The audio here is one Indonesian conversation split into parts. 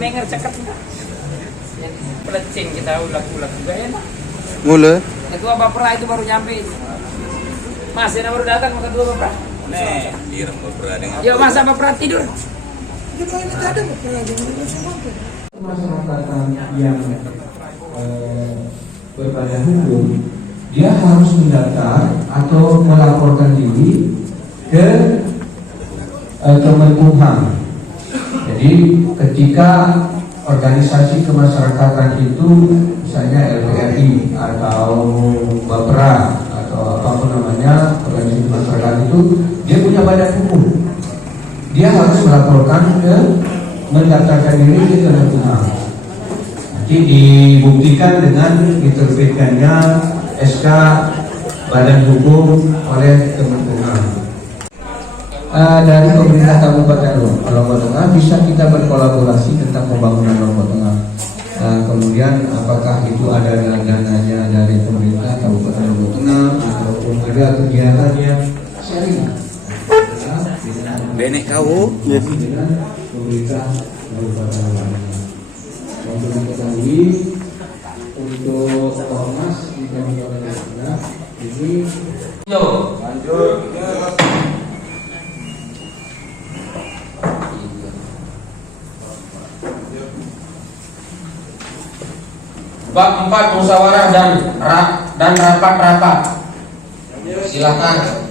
menger ceket pelecing kita ulang-ulang juga enak. Mula. Ketua Bapra itu baru nyampe. Mas, ini baru datang ketua Bapra. Nih, irem Bapra dengan. Yuk masa Bapra tidur. Masyarakat yang berbadan hukum, dia harus mendaftar atau melaporkan diri ke Kemenkumham. Jadi ketika organisasi kemasyarakatan itu misalnya LPRI atau Bapra atau apapun namanya organisasi masyarakat itu, dia punya badan hukum, dia harus melaporkan ke mendaftarkan diri ke Kemenkumham. Nanti dibuktikan dengan diterbitkannya SK badan hukum oleh Kemenkumham. Dari pemerintah Kabupaten Lombok Tengah bisa kita berkolaborasi tentang pembangunan Lombok Tengah. Kemudian apakah itu ada dananya dari pemerintah Kabupaten Lombok Tengah ataupun ada kegiatan yang sharing. Benek kau. Dengan pemerintah Kabupaten Lombok Tengah. Untuk diketahui untuk ormas di Kabupaten Lombok Tengah ini. Yo, Lanjut. bab 4 musyawarah dan rapat-rapat. Silakan.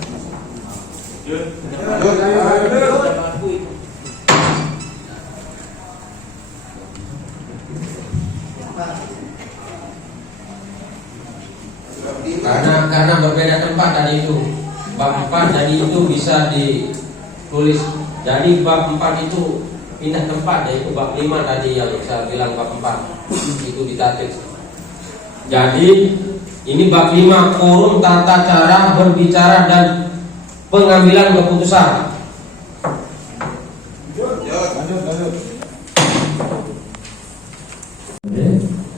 Karena berbeda tempat tadi itu. Bab 4 jadi itu bisa ditulis. Jadi bab 4 itu pindah tempat, yaitu bab 5 tadi yang saya bilang bab 4 itu ditatik. Jadi ini bab 5 forum tata cara berbicara dan pengambilan keputusan.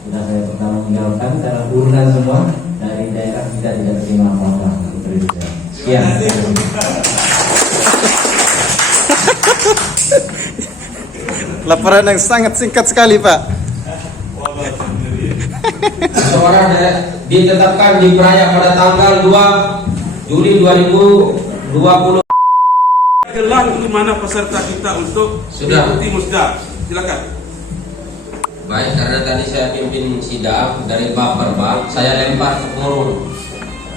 Sudah saya pertama tinggalkan karena urunan semua dari daerah kita tidak terima apa-apa. Sekian. Laporan yang sangat singkat sekali, Pak. Musyawarah ditetapkan di Praia pada tanggal 2 Juli 2020. Jelas di mana peserta kita untuk mengikuti musda. Silakan. Baik, karena tadi saya pimpin sidang dari bab per bab, saya lempar ke forum.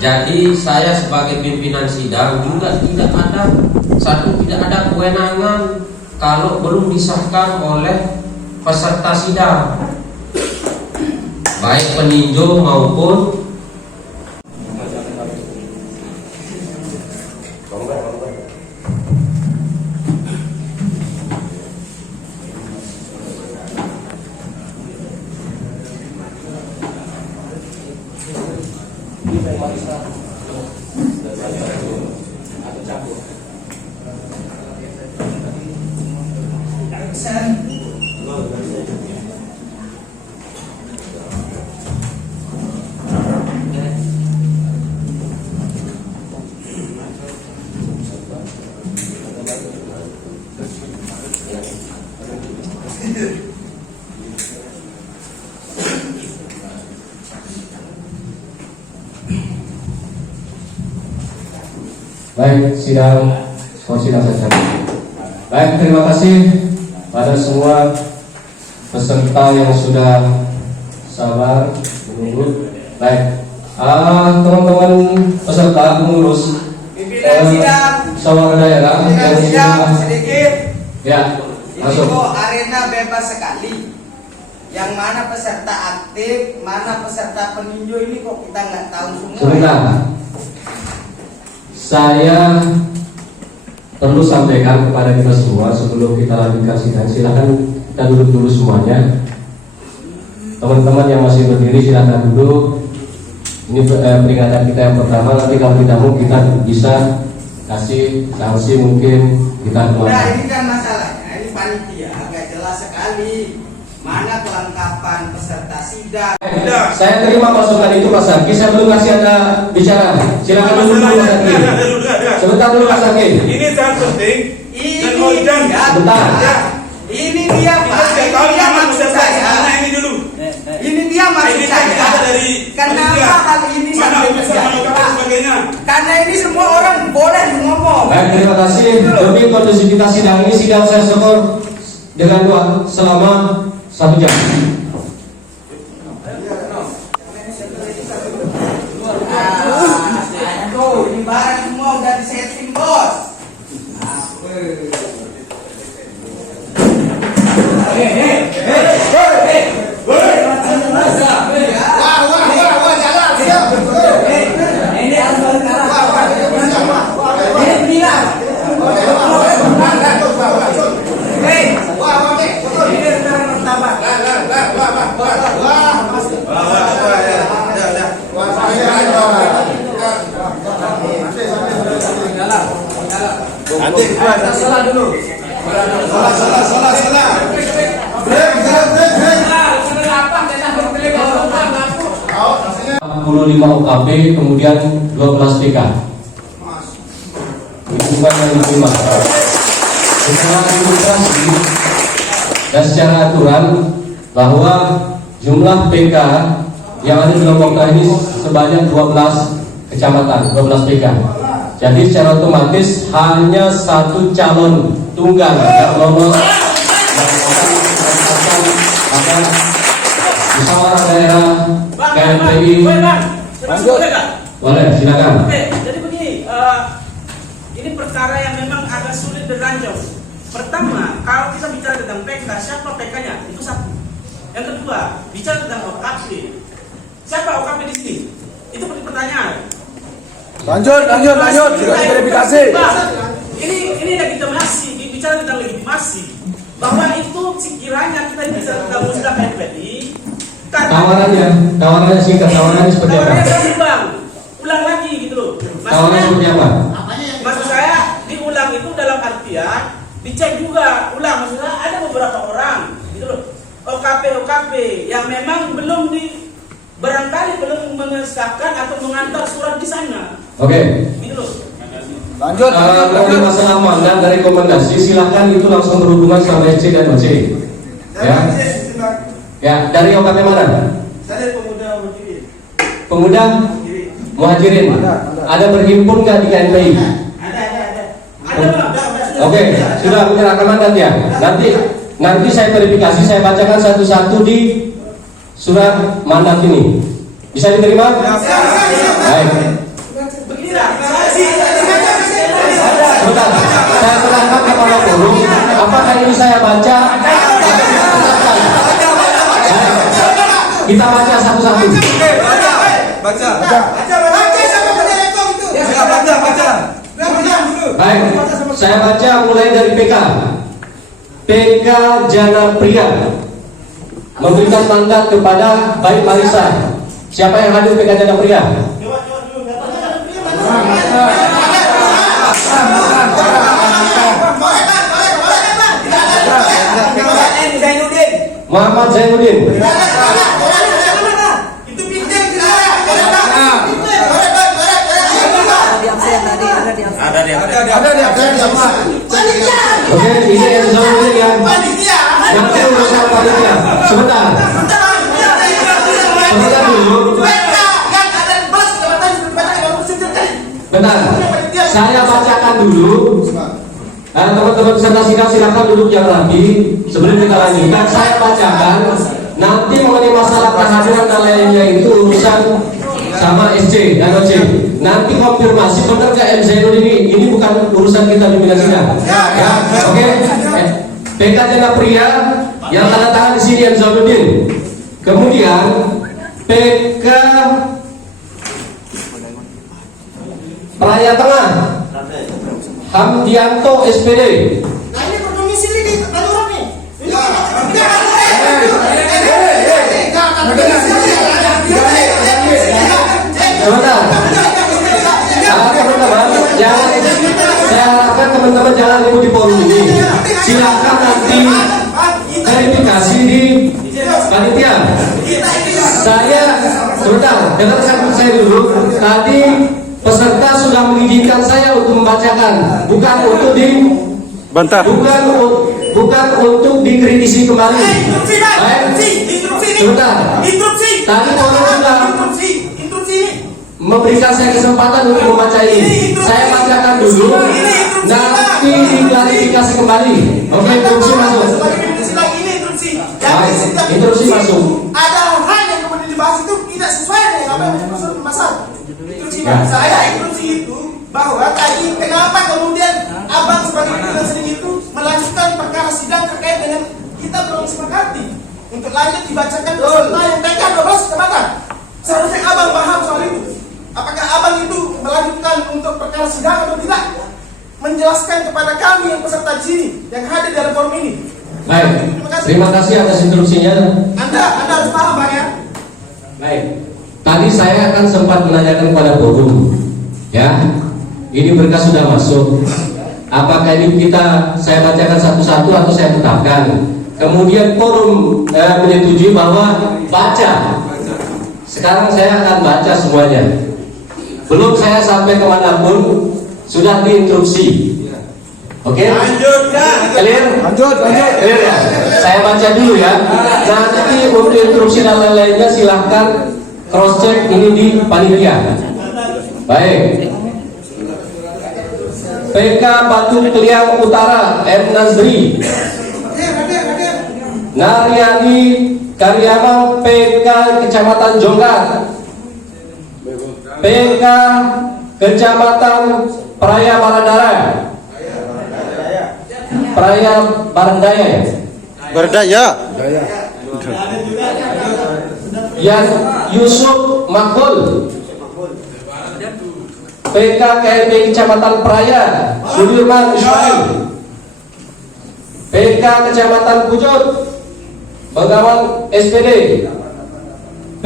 Jadi saya sebagai pimpinan sidang juga tidak ada kewenangan kalau belum disahkan oleh peserta sidang, baik peninjau maupun Baik, sidang selesai. Baik, terima kasih pada semua peserta yang sudah sabar menunggu. Baik, teman-teman peserta pengurus saudara daerah yang sudah sedikit. Ya, masuk. Ini kok arena bebas sekali. Yang mana peserta aktif, mana peserta peninjau ini kok kita nggak tahu semua. Sebentar. Saya perlu sampaikan kepada kita semua sebelum kita lanjutkan sidang. Silakan kita duduk dulu semuanya. Teman-teman yang masih berdiri silakan duduk. Ini peringatan kita yang pertama. Nanti kalau tidak mau kita bisa kasih sanksi, mungkin kita keluar. Nah, ini kan masalahnya, ini panitia agak jelas sekali mana kelengkapan peserta sidang. Saya terima masukan itu Pak Sarki. Saya belum kasih Anda bicara. Silakan duduk dulu Pak Sarki. Sebentar dulu Pak Sarki. Ini sangat penting. Ini Bentar. ini dia Pak, ini dia maksud saya. Ini dulu. Ini dia maksud Ini kan saya. ada dari Kenapa hal ini sampai terjadi Pak? sebagainya. Karena ini semua orang boleh ngomong. Baik, terima kasih. Demi kondusivitas sidang ini, sidang saya skor dengan doa selama 1 jam. Tuh, ini barang semua udah disetting bos. Salah dulu. Salah. 45 UKP, kemudian 12 PK. Hitungan yang diterima. Setelah administrasi dan secara aturan bahwa jumlah PK yang ada di Lombok ini sebanyak 12 kecamatan, 12 PK. Jadi secara otomatis hanya 1 calon tunggal yang lolos akan musyawarah daerah KMPI. Boleh, silakan. Oke, jadi begini, ini perkara yang memang agak sulit dan ranjau. Pertama, kalau kita bicara tentang PK, siapa PK-nya? Itu satu. Yang kedua, bicara tentang OKP. Siapa OKP di sini? Itu pertanyaan. Lanjut. Silakan verifikasi. Ini legitimasi, bicara tentang legitimasi. Bahwa itu sekiranya kita bicara tentang musda KMPI. Tawarannya singkat, tawarannya seperti apa? Tawarannya seimbang. Ulang lagi gitu loh. Tawarannya seperti apa? Maksud saya diulang itu dalam artian dicek juga ulang. Maksudnya ada beberapa orang gitu loh. OKP yang memang belum barangkali belum mengesahkan atau mengantar surat di sana. Oke. Gitu loh. Lanjut. Kalau ada masalah mandat dan rekomendasi, silakan itu langsung berhubungan sama SC dan OC. Ya. Ya, dari OKP mana? Saya pemuda Muhajirin. Pemuda Muhajirin. Ada berhimpun nggak di KMPI? Ada. Oke, sudah menyerahkan mandat ya. Nanti saya verifikasi, saya bacakan satu-satu di surat mandat ini. Bisa diterima? Baik. Beginilah. Sebentar, saya serahkan kepada forum. Apakah ini saya baca? Kita baca satu-satu. Baca. Baik, saya baca mulai dari PK. PK Jana Priya memberikan mandat kepada Baik Marisa. Siapa yang hadir PK Jana Priya? Muhammad Zainuddin. Ada di semua. Oke, ini yang Zainuddin yang nanti urusan panitia. Sebentar dulu. Bentar, saya bacakan dulu. Teman-teman peserta sidang silakan duduk yang rapi. Sebelum kita lanjutkan, saya bacakan. Nanti mengenai masalah kehadiran dan lainnya itu urusan sama SC dan OC. Nanti konfirmasi benar nggak M Zainuddin ini bukan urusan kita di bidang sidang. Ya, oke. PK Jana Priya yang tanda tangan di sini M Zainuddin. Kemudian PK Peraya Tengah Hamdianto SPD. Nah ini berdomisili di Baluran nih. Sebentar. Teman-teman, jangan, saya harapkan teman-teman jangan ribut di forum ini. Silakan nanti verifikasi di panitia. Saya sebentar, dengarkan saya dulu. Tadi peserta sudah mengizinkan saya untuk membacakan, bukan untuk Bantah. bukan bukan untuk dikritisi kembali. Instruksi, Pak. Baik. Instruksi ini. Sebentar. Instruksi. Tadi orang sudah Instruksi ini. memberikan saya kesempatan untuk membaca ini. Saya bacakan dulu, nanti diklarifikasi kembali. Oke, instruksi masuk. Ini instruksi. Baik, instruksi masuk. Ada hal yang kemudian dibahas itu tidak sesuai dengan apa yang dimaksud pasal. Instruksi Ya. saya instruksi itu bahwa tadi kenapa kemudian abang sebagai pimpinan sidang itu melanjutkan perkara sidang terkait dengan kita belum sepakati untuk lanjut dibacakan peserta yang TK 12 kecamatan. Seharusnya abang paham soal itu. Apakah abang itu melanjutkan untuk perkara sidang atau tidak? Menjelaskan kepada kami yang peserta di sini yang hadir dalam forum ini. Baik, terima kasih atas instruksinya. Anda harus paham, Bang, ya. Baik, tadi saya akan sempat menanyakan kepada forum, ya, ini berkas sudah masuk. Apakah ini saya bacakan satu-satu atau saya tetapkan? Kemudian forum menyetujui bahwa baca. Sekarang saya akan baca semuanya. Belum saya sampai kemanapun sudah diinstruksi. Oke? Lanjut ya. Clear? Lanjut. Clear ya? Saya baca dulu ya. Nanti untuk instruksi dan lain-lainnya silahkan cross check ini di panitia. Baik. PK Batu Kliang Utara M Nazri, Naryani Karyamang PK Kecamatan Jonggat, PK Kecamatan Praya Baradaya, Praya Barandaya, Berdaya. Yan Yusuf Makbul, PK KLB Kecamatan Praya Sudirman Ismail, PK Kecamatan Pujut Bengawan SPD,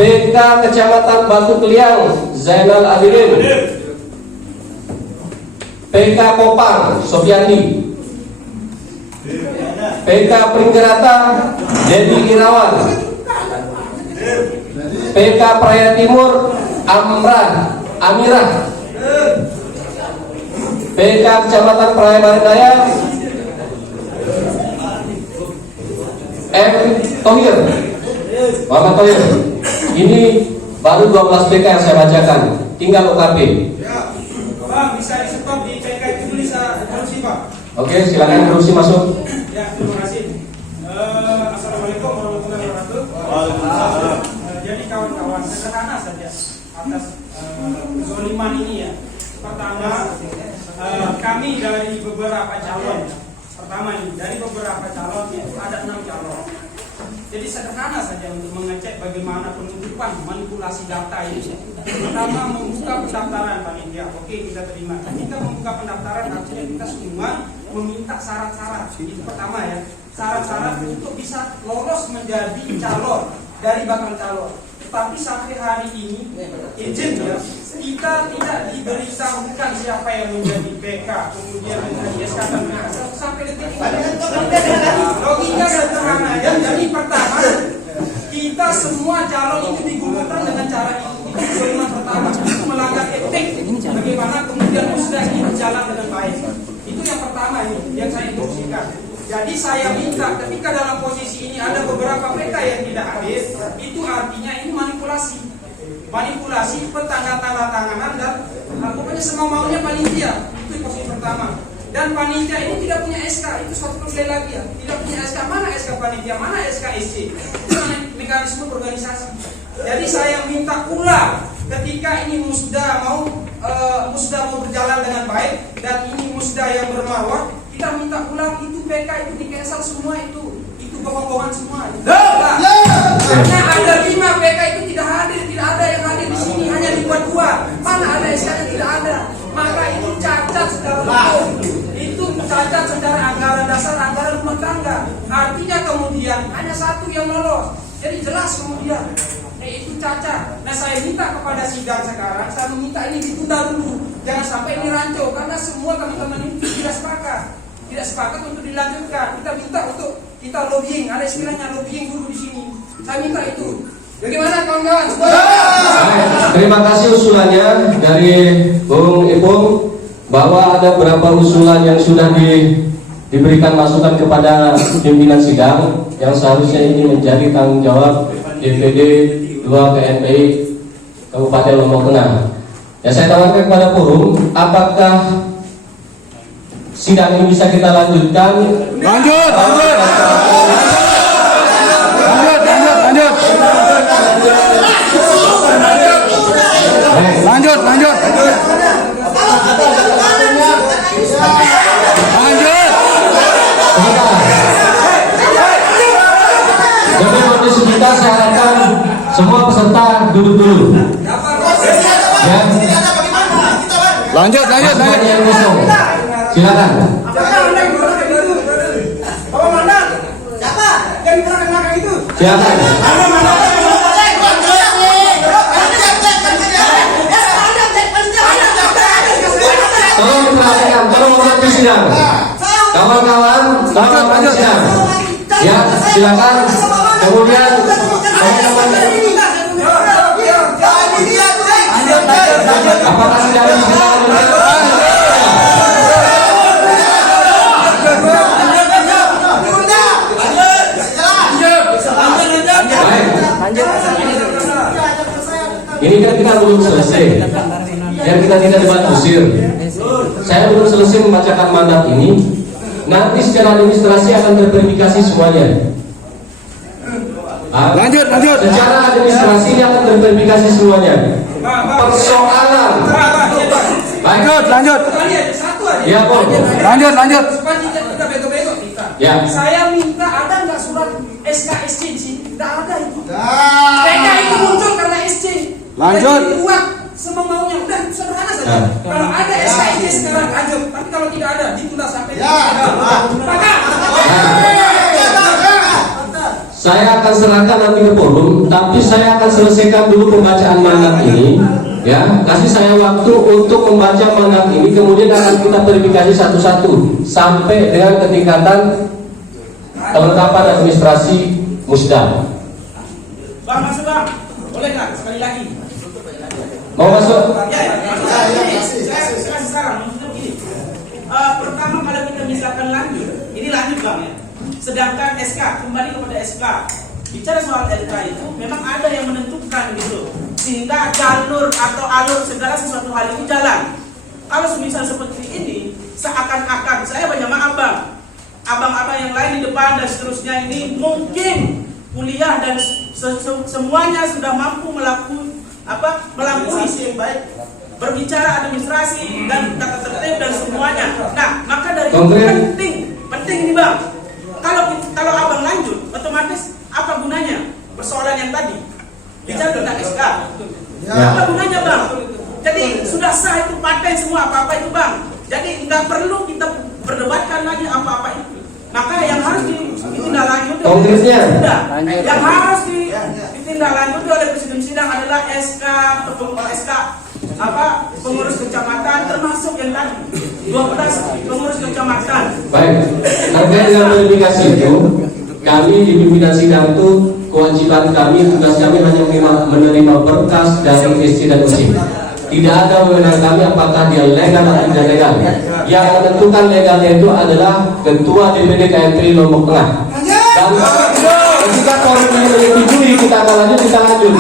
PK Kecamatan Batu Kliang Zainal Abidin, PK Kopang Sofiandi, PK Pringgerata Dedi Irawan, PK Praya Timur Amirah, PK Kecamatan Praya Baradaya M Tohir, Muhammad Tohir. Ini baru 12 PK yang saya bacakan, tinggal OKP. Bang, bisa di stop di PK itu bisa instruksi, Pak. Oke, silakan instruksi masuk. Ya, terima kasih. Assalamualaikum warahmatullahi wabarakatuh. Jadi kawan-kawan, sederhana saja atas zoliman ini ya. Pertama, kami dari beberapa calon. Pertama nih, dari beberapa calon itu ada 6 calon. Jadi sederhana saja untuk mengecek bagaimana penunjukan manipulasi data ini. Pertama, membuka pendaftaran panitia. Oke, kita terima. Kita membuka pendaftaran artinya kita semua meminta syarat-syarat. Itu pertama ya, syarat-syarat untuk bisa lolos menjadi calon dari bakal calon. Tapi sampai hari ini izin ya, kita tidak diberitahukan siapa yang menjadi PK, kemudian menjadi SK dan PK sampai detik ini. Logika sederhana ya. Jadi pertama, kita semua calon itu digugurkan dengan cara itu. Itu zoliman pertama, itu melanggar etik. Bagaimana kemudian musda ini berjalan dengan baik. Itu yang pertama ini yang saya instruksikan. Jadi saya minta ketika dalam posisi ini ada beberapa PK yang tidak hadir, itu artinya ini manipulasi. Manipulasi tanda-tanganan dan pokoknya semua maunya panitia. Itu posisi pertama. Dan panitia ini tidak punya SK, itu suatu problem lagi ya. Tidak punya SK, mana SK panitia, mana SK SC. Itu mekanisme organisasi. Jadi saya minta ulang ketika ini musda mau berjalan dengan baik dan ini musda yang bermarwah, kita minta ulang itu PK itu di cancel semua itu bohong-bohongan semua. Karena ada 5 PK itu tidak hadir, tidak ada yang hadir di sini, hanya dibuat 2. Mana ada SK-nya tidak ada. Maka itu cacat secara hukum. Itu cacat secara anggaran dasar, anggaran rumah tangga. Artinya kemudian hanya 1 yang lolos. Jadi jelas kemudian itu cacat. Nah saya minta kepada sidang sekarang, saya meminta ini ditunda dulu. Jangan sampai ini rancu, karena semua teman-teman ini tidak sepakat untuk dilanjutkan. Kita minta untuk kita lobbying, ada istilahnya lobbying dulu di sini. Saya minta itu. Bagaimana kawan-kawan? Terima kasih usulannya dari Bung Ipung bahwa ada beberapa usulan yang sudah diberikan masukan kepada pimpinan sidang yang seharusnya ini menjadi tanggung jawab DPD 2 KNPI Kabupaten Lombok Tengah. Ya, saya tawarkan kepada forum, apakah sidang ini bisa kita lanjutkan? Lanjut. Demi kondisi kita, saya harapkan semua peserta duduk dulu. Ya. Lanjut. Semuanya yang kosong. Silakan. Silakan. Tolong diperhatikan, tolong menghormati sidang. Kawan-kawan sidang. Ya, silakan. Kemudian apakah sidang ini bisa lanjutkan? Ini kan kita belum selesai. Yang kita tidak debat usir. Saya belum selesai membacakan mandat ini. Nanti secara administrasi akan terverifikasi semuanya. Lanjut. Secara administrasi ini akan terverifikasi semuanya. Persoalan. Lanjut. Ya, Bos. Lanjut. Ya. Saya minta ada nggak surat SKSC di sini? Nggak ada itu. PK itu muncul karena SC. Lanjut. Jadi dibuat semaunya, udah sederhana saja. Kalau ada SKSC sekarang lanjut, tapi kalau tidak ada ditunda sampai. Saya akan serahkan nanti ke forum, tapi saya akan selesaikan dulu pembacaan mandat ini. Ya, kasih saya waktu untuk membaca mandat ini, kemudian akan kita verifikasi satu-satu sampai dengan ketingkatan kelengkapan administrasi musda. Bang, masuk bang, boleh nggak sekali lagi? Mau masuk? Saya sekarang maksudnya begini. Pertama kalau kita misalkan lanjut, ini lanjut bang ya. Sedangkan SK kembali kepada SK. Bicara soal LK itu memang ada yang menentukan gitu, sehingga jalur atau alur segala sesuatu hal itu jalan. Kalau semisal seperti ini, seakan-akan saya banyak maaf bang, abang-abang yang lain di depan dan seterusnya ini mungkin kuliah dan semuanya sudah mampu melampaui yang baik, berbicara administrasi dan tata tertib dan semuanya. Nah, maka dari itu penting nih bang. Kalau abang lanjut, otomatis apa gunanya persoalan yang tadi bicara tentang SK? Apa gunanya bang? Jadi sudah sah itu paten semua apa itu bang. Jadi nggak perlu kita berdebatkan lagi apa itu. Maka yang harus ditindaklanjuti ditindaklanjuti oleh presiden sidang adalah SK pengurus kecamatan, termasuk yang tadi 12 pengurus kecamatan. Baik, terkait dengan verifikasi itu, kami di pimpinan sidang itu kewajiban kami, tugas kami hanya menerima berkas dari SC dan UC. Tidak ada wewenang kami apakah dia legal atau tidak legal. Yang menentukan legalnya itu adalah Ketua DPD KMPI Lombok Tengah. Dan ketika forum ini menyetujui kita akan lanjut, kita lanjut.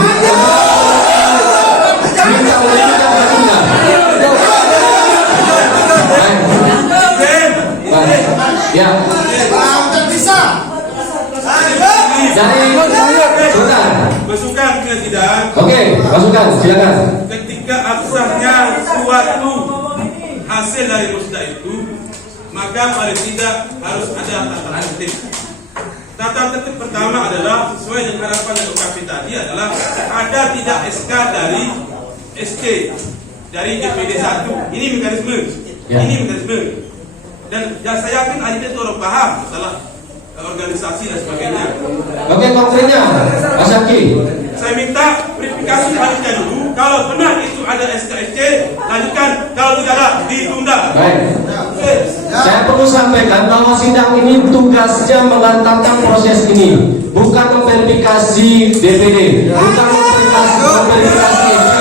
Ya. Masukan ke sidang. Oke, masukan, silakan. Ketika absahnya suatu hasil dari musda itu, maka paling tidak harus ada tata tertib. Tata tertib pertama adalah sesuai dengan harapan dari UKP tadi adalah ada tidak SK dari SC dari DPD 1. Ini mekanisme. Ya. Ini mekanisme. Dan saya yakin ahli itu orang paham masalah organisasi dan sebagainya. Oke, konkretnya, Mas Aki. Saya minta verifikasi lanjutkan dulu. Kalau benar itu ada SKSC, lanjutkan. Kalau tidak ada, ditunda. Baik. Saya perlu sampaikan bahwa sidang ini tugasnya mengantarkan proses ini, bukan memverifikasi DPD, bukan memverifikasi SC.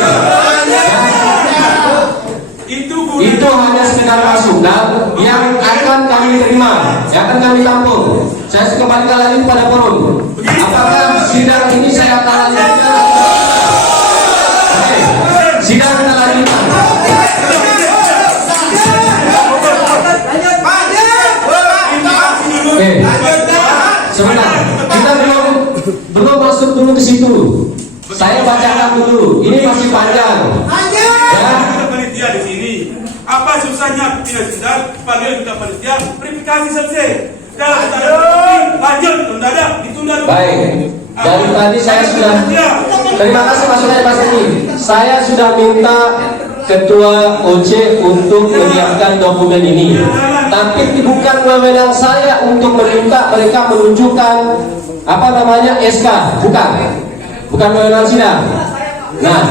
Itu hanya sekedar masukan yang akan kami diterima, yang akan kami tampung. Saya kembalikan lagi kepada forum. Apakah sidang ini saya akan lanjutkan? Oke, sidang kita lanjutkan. Oke, sebentar. Kita belum masuk dulu ke situ. Saya bacakan dulu. Ini masih panjang. Ya. Kita panitia di sini. Apa susahnya pimpinan sidang? Panggil kita panitia, verifikasi selesai. Kalau kita ada bukti, lanjut, mendadak, ditunda dulu. Baik. Dari tadi saya sudah. Terima kasih masukannya Mas Edi. Saya sudah minta Ketua OC untuk menyiapkan dokumen ini. Tapi bukan wewenang saya untuk meminta mereka menunjukkan apa namanya SK, bukan wewenang sidang. Nah,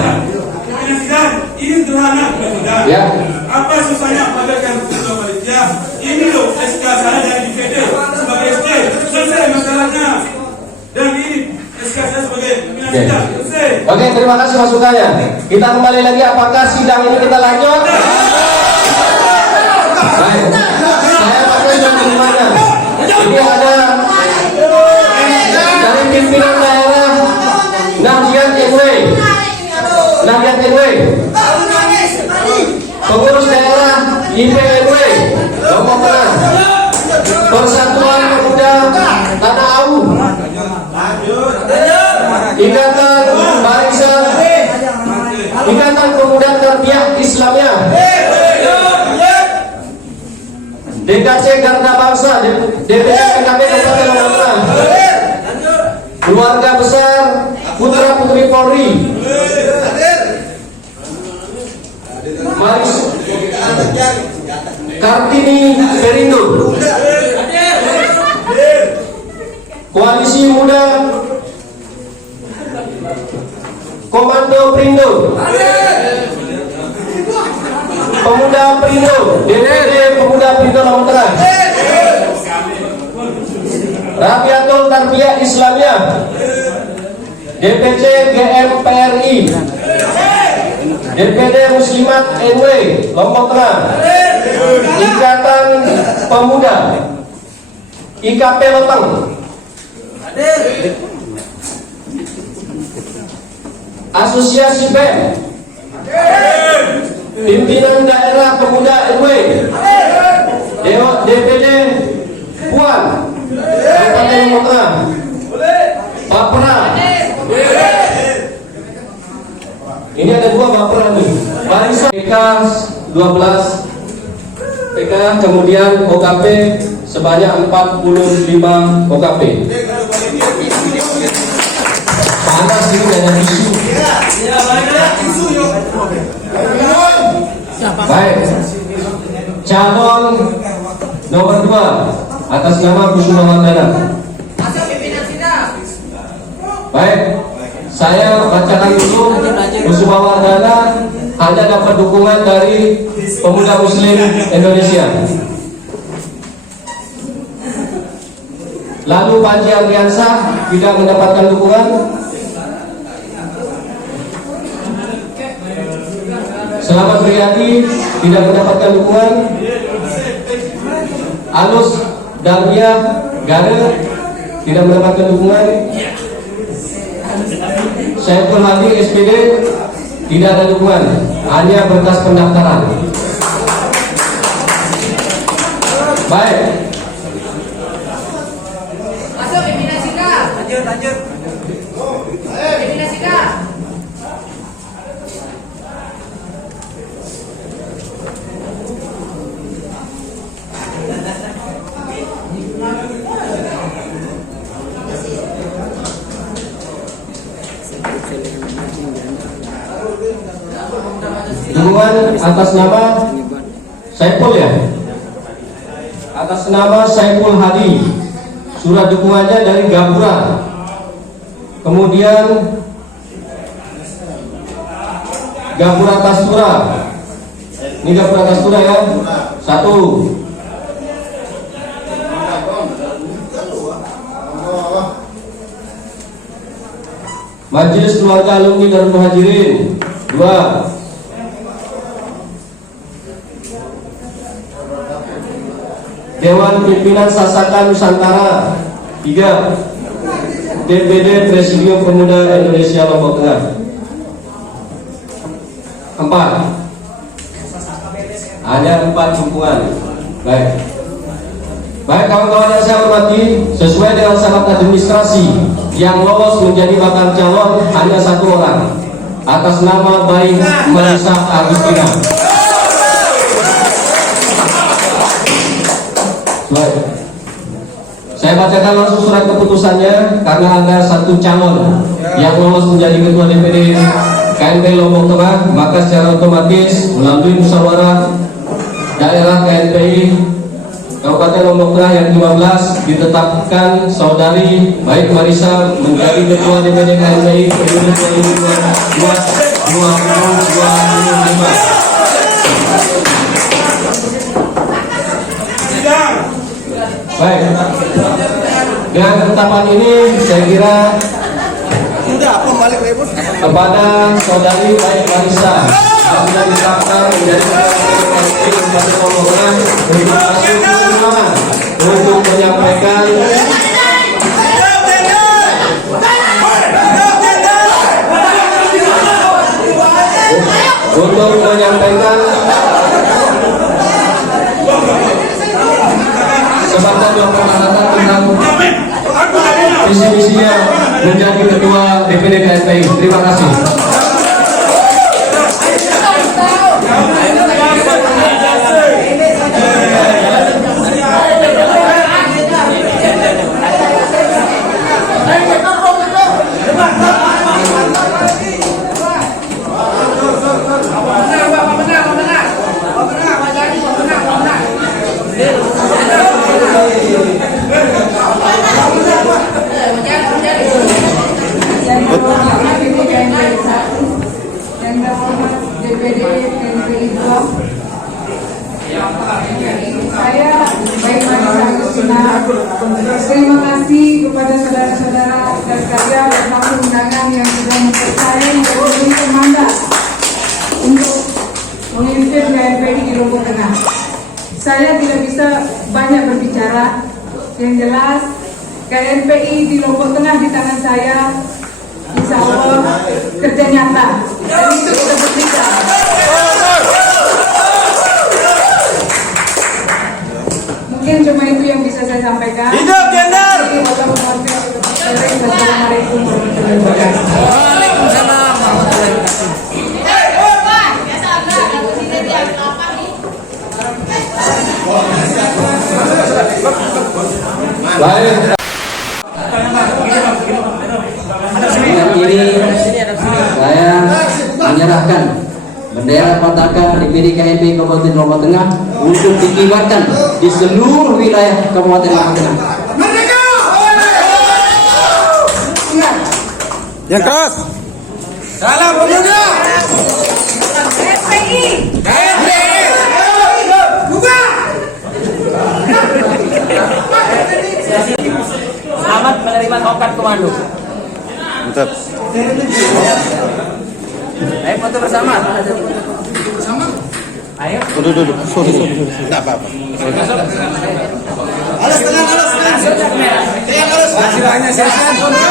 Pimpinan sidang, ini sederhana, pimpinan sidang. ya. Apa susahnya panggilkan ketua panitia? Ini loh SK saya dari DPD sebagai SC, selesai masalahnya. Dan ini SK saya sebagai pimpinan Oke. sidang, selesai. Oke, terima kasih masukannya. Kita kembali lagi, apakah sidang ini kita lanjut? Baik. Saya pakai sudah terimanya. Ini ada dari pimpinan daerah Nahdien NW. Pengurus daerah IPNW Lombok Tengah, Persatuan Pemuda Tanah Awu, Ikatan Barisan, Ikatan Pemuda Tarbiyah Islamiyah, DKC Garda Bangsa, DPD PKB Kabupaten Lombok Tengah, Keluarga Besar Putra Putri Polri, Maris Kartini Perindo, Koalisi Muda Komando Perindo, Pemuda Perindo, DPD Pemuda Perindo Lombok Tengah, Rabiatul Tarbiyah Islamiyah, DPC GMPRI, DPD Muslimat NW Lombok Tengah, Ikatan Pemuda IKP Leteng, Asosiasi BEM, Pimpinan Daerah Pemuda NW, DPD Puan Kabupaten Lombok Tengah, Bapera. Ini ada dua Bapera nih. Barisan PK 12 PK, kemudian OKP sebanyak 45 OKP. Panas ini ada isu. Baik. Calon nomor 2 atas nama Kusuma Wardana. Baik. Saya bacakan dulu. Kusuma Wardana hanya dapat dukungan dari Pemuda Muslim Indonesia. Lalu Panji Ardiansah tidak mendapatkan dukungan. Selamat Riyadi tidak mendapatkan dukungan. Alus Darmia Garer tidak mendapatkan dukungan. Saiful Hadi SPD tidak ada dukungan, hanya berkas pendaftaran. Baik. Masuk pimpinan sikap. Lanjut. Pimpinan sikap. Dukungan atas nama Saiful ya. Atas nama Saiful Hadi, surat dukungannya dari Gapura. Kemudian Gapura Tastura. Ini Gapura Tastura ya. 1. Majelis Keluarga Alumni Darul Muhajirin 2. Dewan Pimpinan Sasaka Nusantara. 3. DPD Presidium Pemuda Indonesia Lombok Tengah. 4. Hanya 4 dukungan. Baik kawan-kawan yang saya hormati, sesuai dengan syarat administrasi, yang lolos menjadi bakal calon hanya 1 orang atas nama Baik Marisa Agustina. Baik. Saya bacakan langsung surat keputusannya karena ada 1 calon yang lolos menjadi ketua DPD KNP Lombok Tengah, maka secara otomatis melalui musyawarah daerah KNPI Kabupaten Lombok Tengah yang 15 ditetapkan saudari Baik Marisa menjadi ketua DPD KNPI periode 2022-2025. Baik. Dengan ketetapan ini saya kira kepada saudari Baik Marisa yang sudah ditetapkan menjadi Kabupaten Lombok Tengah untuk menyampaikan kesempatan yang perkenalkan tentang visi-misinya menjadi ketua DPD KNPI. Terima kasih. Saya Baik Marisa Agustina. Terima kasih kepada saudara-saudara dan sekalian tamu undangan yang sudah mempercayai dan memberikan mandat untuk memimpin KNPI di Lombok Tengah. Saya tidak bisa banyak berbicara. Yang jelas KNPI di Lombok Tengah di tangan saya, insya Allah kerja nyata. Dan itu kita buktikan. Mungkin cuma itu yang bisa saya sampaikan. Hidup gender. Assalamualaikum warahmatullahi wabarakatuh. Waalaikumsalam warahmatullahi wabarakatuh. Baik. Ini saya menyerahkan bendera patakan DPD KNPI Kabupaten Lombok Tengah untuk dikibarkan di seluruh wilayah Kabupaten Lombok Tengah. Yang keras. Salam pemuda. KNPI. Selamat menerima tongkat komando. Mantap. Ayo foto bersama. Ayo. Duduk. Sorry. Tidak apa-apa. Alas tengah. Masih banyak sesi. Sudah.